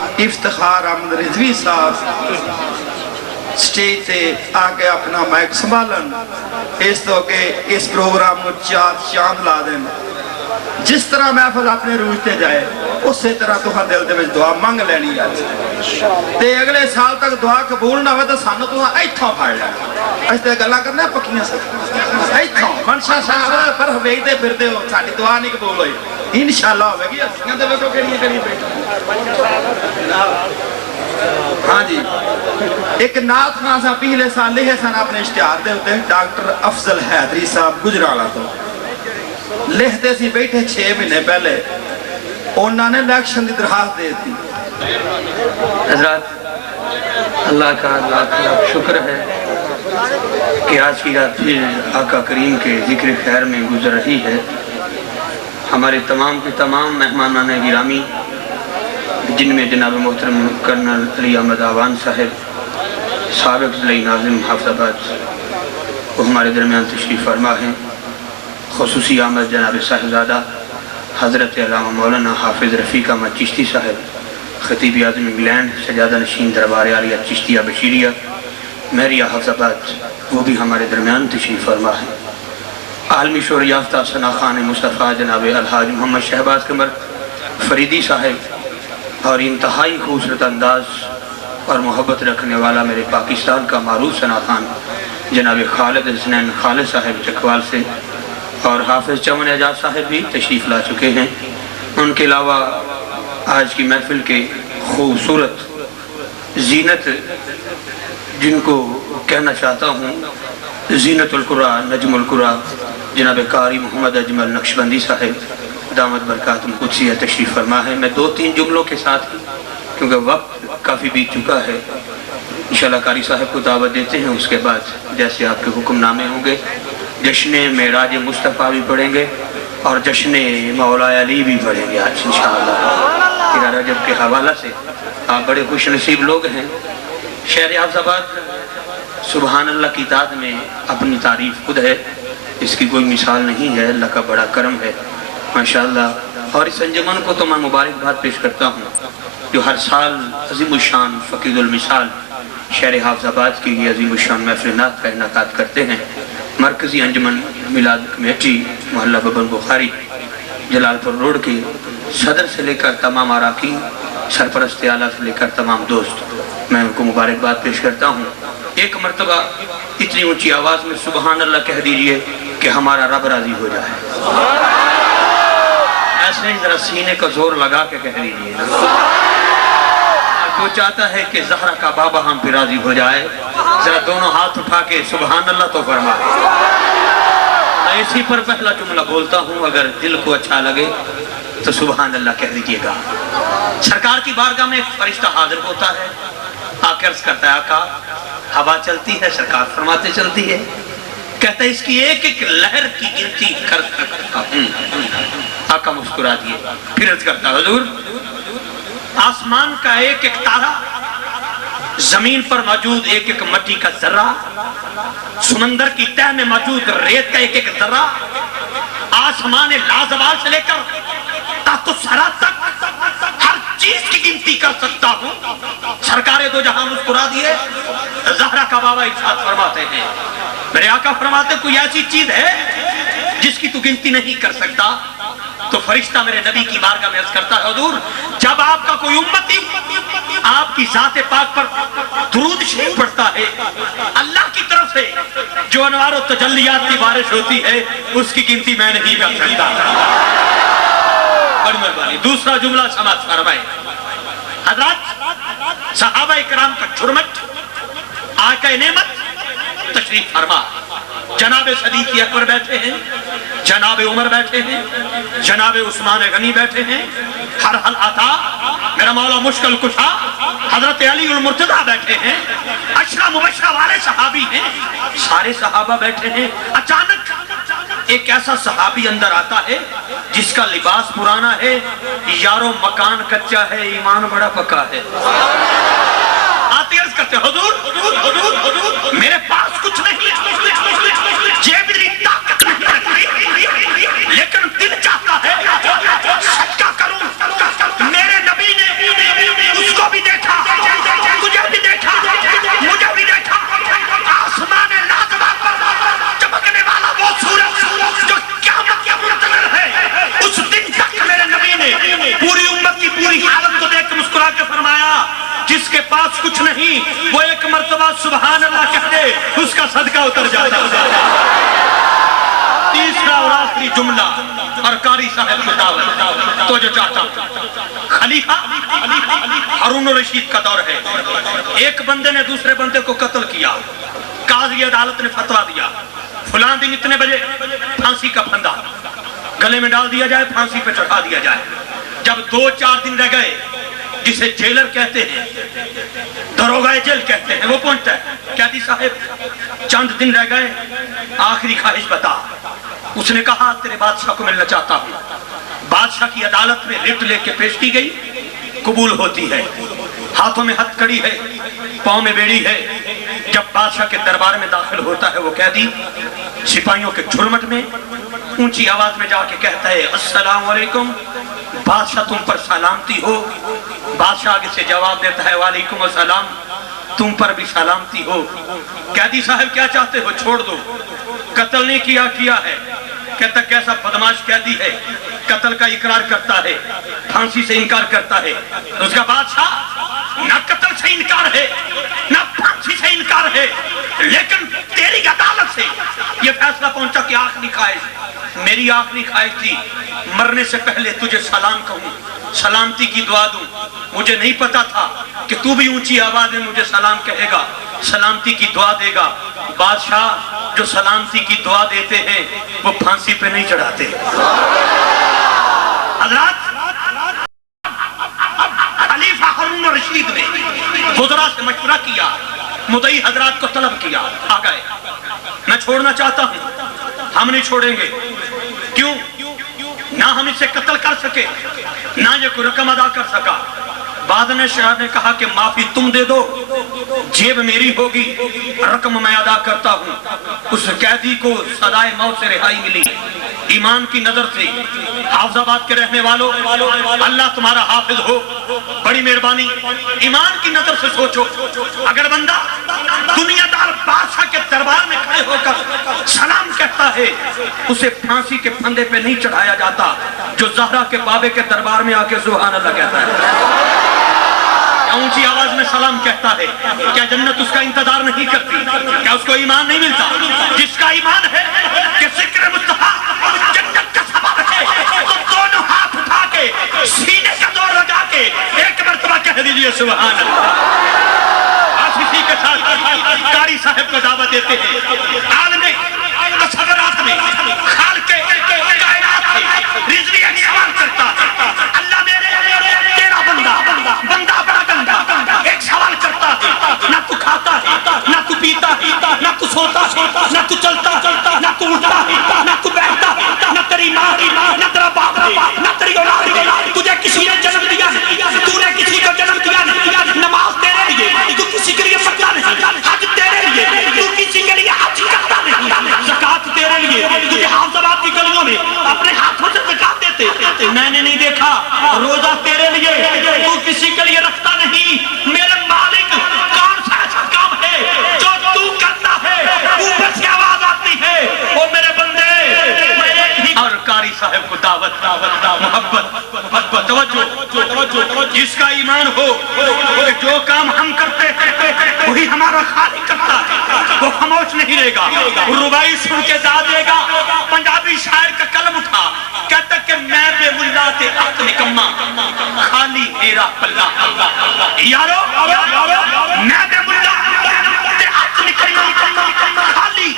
افتخار احمد رضوی صاحب سٹیج تے آگے اپنا مائک سنبھالن اس تو کہ اس پروگرام کو چاند لا دیں جس طرح محفل اپنے روجتے جائے اسی طرح تو ہاں دل دے وچ دعا مانگ لینی ہے تے اگلے سال تک دعا قبول نہ ہوئے تو سانو تو ایتھوں پھاڑ لینا اس تے گلا کرنا پکیاں سے ایتھوں منشا صاحب پر ویکھدے پھردے ہو ساڈی دعا نہیں قبول ہوئی انشاءاللہ ہوے گی اسیاں دے ویکھو کیڑیاں کیڑیاں بیٹھے ہاں جی ایک نعت خان صاحب پہلے سال لکھے سن اپنے اشتہار دے ہوتے ڈاکٹر افضل حیدری صاحب گجرالہ تو لکھتے سی بیٹھے 6 مہینے پہلے انہوں نے الیکشن دی درخواست دے دی حضرات اللہ کا لاکھ شکر ہے کہ آج کی رات پھر آقا کریم کے ذکر خیر میں گزر رہی ہے ہمارے تمام کے تمام مہمانان گرامی جن میں جناب محترم کرنل علی احمد آوان صاحب سابق ضلعی ناظم حافظ آباد وہ ہمارے درمیان تشریف فرما ہیں خصوصی آمد جناب صاحبزادہ حضرت علامہ مولانا حافظ رفیق احمد چشتی صاحب خطیب اعظم انگلینڈ سجادہ نشین دربار عالیہ چشتیہ بشیریہ مہریہ حافظ آباد وہ بھی ہمارے درمیان تشریف فرما ہیں عالمی شہرت یافتہ ثنا خان مصطفیٰ جناب الحاج محمد شہباز قمر فریدی صاحب اور انتہائی خوبصورت انداز اور محبت رکھنے والا میرے پاکستان کا معروف ثنا خان جناب خالد حسنین خالد صاحب چکوال سے اور حافظ چمن اعجاز صاحب بھی تشریف لا چکے ہیں ان کے علاوہ آج کی محفل کے خوبصورت زینت جن کو کہنا چاہتا ہوں زینت القرآ نجم القرآ جناب قاری محمد اجمل نقشبندی صاحب دامت برکاتم قدسیہ تشریف فرما ہے میں 2-3 جملوں کے ساتھ کیونکہ وقت کافی بیت چکا ہے انشاءاللہ قاری صاحب کو دعوت دیتے ہیں اس کے بعد جیسے آپ کے حکم نامے ہوں گے جشن معراج مصطفیٰ بھی پڑھیں گے اور جشن مولا علی بھی پڑھیں گے آج انشاءاللہ تیرہ رجب کے حوالہ سے آپ بڑے خوش نصیب لوگ ہیں شہر حافظ آباد سبحان اللہ کی تعداد میں اپنی تعریف خود ہے اس کی کوئی مثال نہیں ہے اللہ کا بڑا کرم ہے ماشاءاللہ اور اس انجمن کو تو میں مبارکباد پیش کرتا ہوں جو ہر سال عظیم الشان فقید المثال شہر حافظ آباد کی یہ عظیم الشان محفل نعت کا انعقاد کرتے ہیں مرکزی انجمن میلاد کمیٹی محلہ ببن بخاری جلال پور روڈ کے صدر سے لے کر تمام اراکین سرپرست اعلیٰ سے لے کر تمام دوست میں ان کو مبارکباد پیش کرتا ہوں ایک مرتبہ اتنی اونچی آواز میں سبحان اللہ کہہ دیجئے کہ ہمارا رب راضی ہو جائے ایسے ہی ذرا سینے کا زور لگا کے کہہ دیجئے جو چاہتا ہے کہ زہرہ کا بابا ہم پہ راضی ہو جائے ذرا دونوں ہاتھ اٹھا کے سبحان اللہ تو فرما میں اسی پر پہلا جملہ بولتا ہوں اگر دل کو اچھا لگے تو سبحان اللہ کہہ دیجئے گا سرکار کی بارگاہ میں ایک فرشتہ حاضر ہوتا ہے آکر عرض کرتا ہے آقا ہوا چلتی ہے سرکار فرماتے چلتی ہے کہتا ہے اس کی ایک ایک لہر کی گنتی کر سکتا ہوں آقا مسکرا دیے پھر عرض کرتا ہے حضور آسمان کا ایک ایک تارہ زمین پر موجود ایک ایک مٹی کا ذرہ سمندر کی تہ میں موجود ریت کا ایک ایک ذرہ آسمان لازوال سے لے کر تحت الثری تک ہر چیز کی گنتی کر سکتا ہوں سرکار دو جہاں مسکرا دیے زہرہ کا بابا ارشاد فرماتے ہیں میرے آقا فرماتے کوئی ایسی چیز ہے جس کی تو گنتی نہیں کر سکتا تو فرشتہ میرے نبی کی بارگاہ میں عرض کرتا ہے حضور جب آپ کا کوئی امتی آپ کی ذات پاک پر درود شریف پڑھتا ہے اللہ کی طرف سے جو انوار و تجلیات کی بارش ہوتی ہے اس کی گنتی میں نہیں کر سکتا بڑی مہربانی دوسرا جملہ سماعت فرمائے حضرات صحابہ کرام کا جرمٹ آقا نعمت تشریف فرما جناب صدیق اکبر بیٹھے ہیں جناب عمر بیٹھے ہیں جناب عثمان غنی بیٹھے ہیں ہر حل عطا میرا مولا مشکل کشا حضرت علی المرتضی بیٹھے ہیں عشرہ مبشرہ والے صحابی ہیں سارے صحابہ بیٹھے ہیں اچانک ایک ایسا صحابی اندر آتا ہے جس کا لباس پرانا ہے یارو مکان کچا ہے ایمان بڑا پکا ہے آتے عرض کرتے حضور میرے پاس کچھ نہیں جیب میری طاقت نہیں رکھتی لیکن دل چاہتا ہے صدقہ کروں میرے نبی نے اس جس کے پاس کچھ نہیں وہ ایک مرتبہ سبحان اللہ کہتے اس کا صدقہ اتر جاتا ہے۔ تیسرا اور آخری جملہ اور قاری صاحب مطابق تو جو چاہتا ہوں، خلیفہ ہارون الرشید کا دور ہے، ایک بندے نے دوسرے بندے کو قتل کیا، قاضی عدالت نے فتویٰ دیا فلاں دن اتنے بجے پھانسی کا پھندا گلے میں ڈال دیا جائے، پھانسی پہ چڑھا دیا جائے۔ جب 2-4 دن رہ گئے، جسے جیلر کہتے ہیں، دروغہ جیل کہتے ہیں، وہ پہنچتا ہے، قاضی صاحب چند دن رہ گئے، آخری خواہش بتا۔ اس نے کہا تیرے بادشاہ کو ملنا چاہتا ہوں۔ بادشاہ کی عدالت میں رٹ لے کے پیش کی گئی، قبول ہوتی ہے، ہاتھوں میں ہتھ کڑی ہے، پاؤں میں بیڑی ہے۔ جب بادشاہ کے دربار میں داخل ہوتا ہے وہ قیدی سپاہیوں کے جھرمٹ میں اونچی آواز میں جا کے کہتا ہے السلام علیکم، بادشاہ تم پر سلامتی ہو۔ بادشاہ آگے سے جواب دیتا ہے وعلیکم السلام، تم پر بھی سلامتی ہو۔ قیدی صاحب کیا چاہتے ہو؟ چھوڑ دو، قتل نہیں کیا ہے۔ کہتا کیسا بدماش قیدی ہے، قتل کا اقرار کرتا ہے، پھانسی سے انکار کرتا ہے۔ اس کا بادشاہ نہ قتل سے انکار ہے نہ پھانسی سے انکار ہے، لیکن تیری عدالت سے یہ فیصلہ پہنچا کہ آخری خواہش، میری آخری خواہش تھی مرنے سے پہلے تجھے سلام کہوں، سلامتی کی دعا دوں۔ مجھے نہیں پتا تھا کہ تو بھی اونچی آواز میں مجھے سلام کہے گا، سلامتی کی دعا دے گا۔ بادشاہ جو سلامتی کی دعا دیتے ہیں وہ پھانسی پہ نہیں چڑھاتے۔ حضرات، خلیفہ ہارون الرشید نے وزراء سے مشورہ کیا، مدعی حضرات کو طلب کیا، آ گئے۔ میں چھوڑنا چاہتا ہوں، ہم نہیں چھوڑیں گے۔ کیوں؟ نہ ہم اسے قتل کر سکے، نہ یہ کوئی رقم ادا کر سکا۔ بادشاہ شاہ نے کہا کہ معافی تم دے دو، جیب میری ہوگی، رقم میں ادا کرتا ہوں۔ اس قیدی کو سزائے موت سے رہائی ملی۔ ایمان کی نظر سے حافظ آباد کے رہنے والوں، اللہ تمہارا حافظ ہو، بڑی مہربانی۔ ایمان کی نظر سے سوچو، اگر بندہ دنیا دار بادشاہ کے دربار میں کھڑے ہو کر سلام کہتا ہے، اسے پھانسی کے پھندے پہ نہیں چڑھایا جاتا، جو زہرا کے بابے کے دربار میں آ کے سبحان اللہ کہتا ہے، اونچی آواز میں سلام کہتا ہے، کیا جنت اس کا انتظار نہیں کرتی؟ کیا اس کو ایمان نہیں ملتا؟ جس کا ایمان ہے کہ ذکر مصطفیٰ جنت کا سبب ہے، تو دونوں ہاتھ اٹھا کے سینے کا زور لگا کے ایک مرتبہ کہہ دیجئے سبحان اللہ۔ آپ اسی کے ساتھ قاری صاحب کو دعوت دیتے ہیں۔ عالم تصورات میں خالق کائنات میں رضوی ایک سوال کرتا ہے، اللہ میرے تیرا بندہ بڑا گندا ایک سوال کرتا ہے، نہ تو کھاتا ہے، نہ تو پیتا ہے، نہ تو سوتا ہے، نہ تو چلتا ہے، نہ تو اٹھتا ہے، نہ تو بیٹھتا ہے، نہ تیری ماں نہ تیرا باپ نہ تیری اولاد، تجھے کسی نے جنم دیا نہیں، تو نے کسی کو جنم دیا نہیں، نماز تیرے لیے تو کسی کے لیے پڑھتا نہیں، حج تیرے لیے تو کسی کے لیے حج کرتا نہیں، زکات تیرے لیے تجھے حافظ آباد کی گلیوں میں اپنے ہاتھوں سے زکات دیتے، میں نے نہیں دیکھا۔ روزہ تیرے لیے تو کسی کے لیے رکھتا نہیں، میرے مالک کون سا ایسا کام ہے جو تو کرتا ہے؟ اوپر سے آواز آتی ہے او میرے بندے میں ایک ہی۔ اور قاری صاحب کو دعوت محبت توجہ، جس کا ایمان ہو کہ جو کام ہم کرتے ہیں وہی ہمارا خالق کرتا ہے، وہ خاموش نہیں رہے گا، ربائی سن کے دا دے گا۔ پنجابی شاعر کا قلم اٹھا، کہتا کہ میں بے ملا تے عقل نکما، خالی میرا پلہ۔ یارو میں بے ملا تے عقل نکما، خالی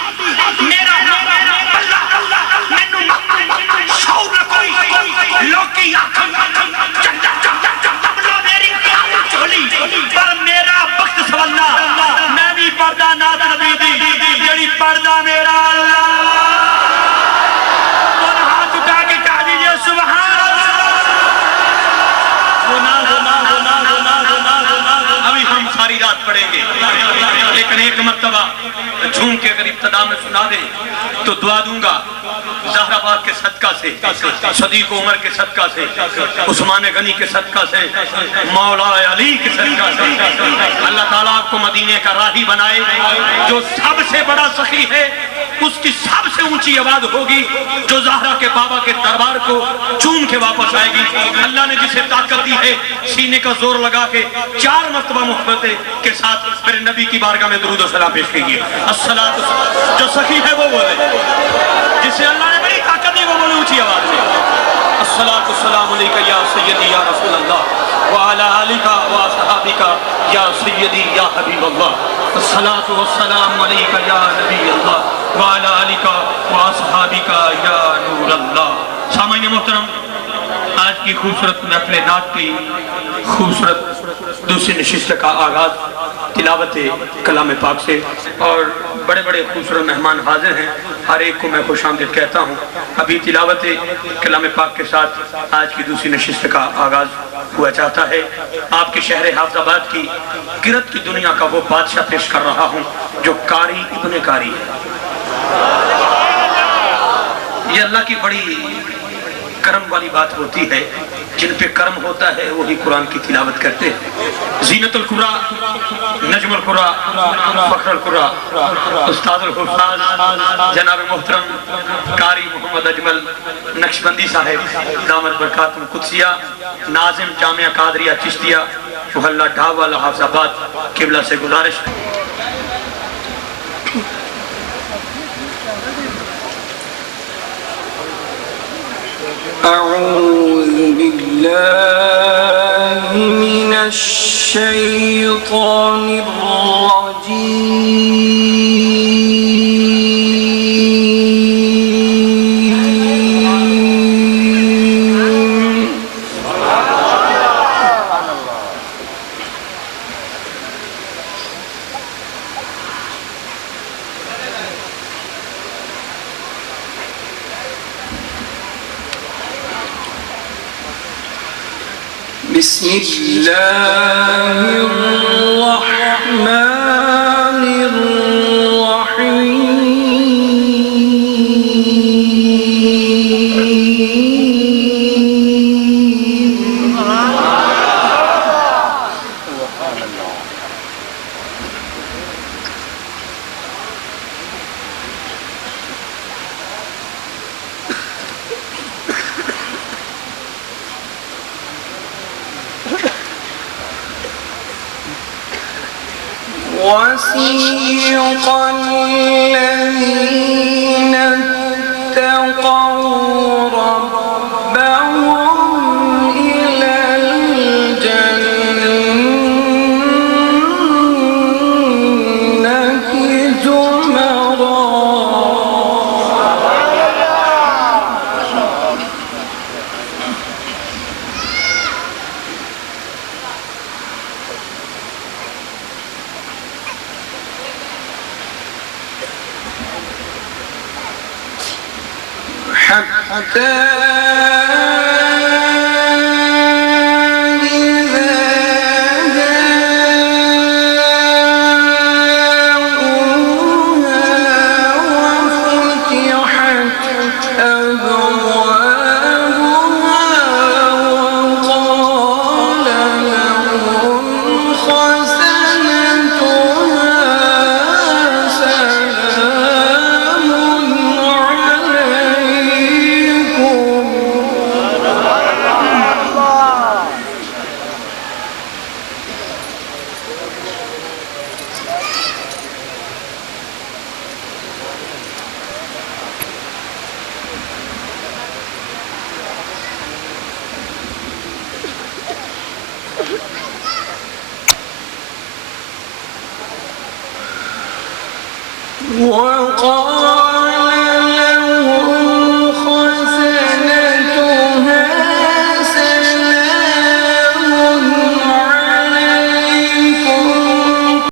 میرا پلہ۔ مینوں شعور نہ کوئی لوکی آنکھوں تبلو میری قیامت چولی، پر میرا وقت سوالنا، میں بھی پردہ ناد نبی دی، جڑی پردہ میرا اللہ۔ ابھی ہم ساری رات پڑھیں گے، لیکن ایک مرتبہ جھوم کے اگر ابتدا میں سنا دیں تو دعا دوں گا زہرا پاک کے صدقہ سے، صدیق عمر کے صدقہ سے، عثمان غنی کے صدقہ سے، مولا علی کے صدقہ سے۔ اللہ تعالیٰ آپ کو مدینے کا راہی بنائے، جو سب سے بڑا سخی ہے اس کی سب سے اونچی آواز ہوگی جو زہرا کے بابا کے دربار کو چوم کے واپس آئے گی۔ اللہ نے جسے طاقت دی ہے سینے کا زور لگا کے 4 مرتبہ محبت کے ساتھ میرے نبی کی بارگاہ میں درود و سلام پیش کیجیے۔ الصلاۃ، جو سخی ہے وہ بولے، جسے اللہ نے بڑی طاقت دی وہ بولے اونچی آواز سے۔ الصلاۃ والسلام علیکہ یا سیدی یا رسول اللہ وعلی آلکہ واصحابکہ یا سیدی یا حبیب اللہ۔ الصلاۃ والسلام علیکہ یا نبی اللہ وعلی آلکہ واصحابکہ یا نور اللہ۔ سامعین محترم، آج کی خوبصورت محفل نعت کی خوبصورت دوسری نشست کا آغاز تلاوت کلام پاک سے، اور بڑے بڑے خوبصورت مہمان حاضر ہیں، ہر ایک کو میں خوش آمدید کہتا ہوں۔ ابھی تلاوت کلام پاک کے ساتھ آج کی دوسری نشست کا آغاز ہوا چاہتا ہے۔ آپ کے شہر حافظ آباد کی کرت کی دنیا کا وہ بادشاہ پیش کر رہا ہوں جو قاری ابن قاری ہے۔ یہ اللہ کی بڑی کرم والی بات ہوتی ہے، جن پہ کرم ہوتا ہے وہی قرآن کی تلاوت کرتے ہیں۔ زینت القرآ، نجم القرآ، فخر القرآ، استاد الحفاظ جناب محترم قاری محمد اجمل نقشبندی صاحب دامت برکاتہ القدسیہ، ناظم جامعہ قادریہ چشتیہ محلہ ڈھاوالا حافظ آباد، قبلہ سے گزارش أعوذ بالله من الشيطان الرجيم بسم الله الرحمن الرحيم وسيق الذين اتقوا ربهم إلى الجنة زمرا حتى إذا جاءوها وفتحت أبوابها وقال لهم خزنتها سلام عليكم وقال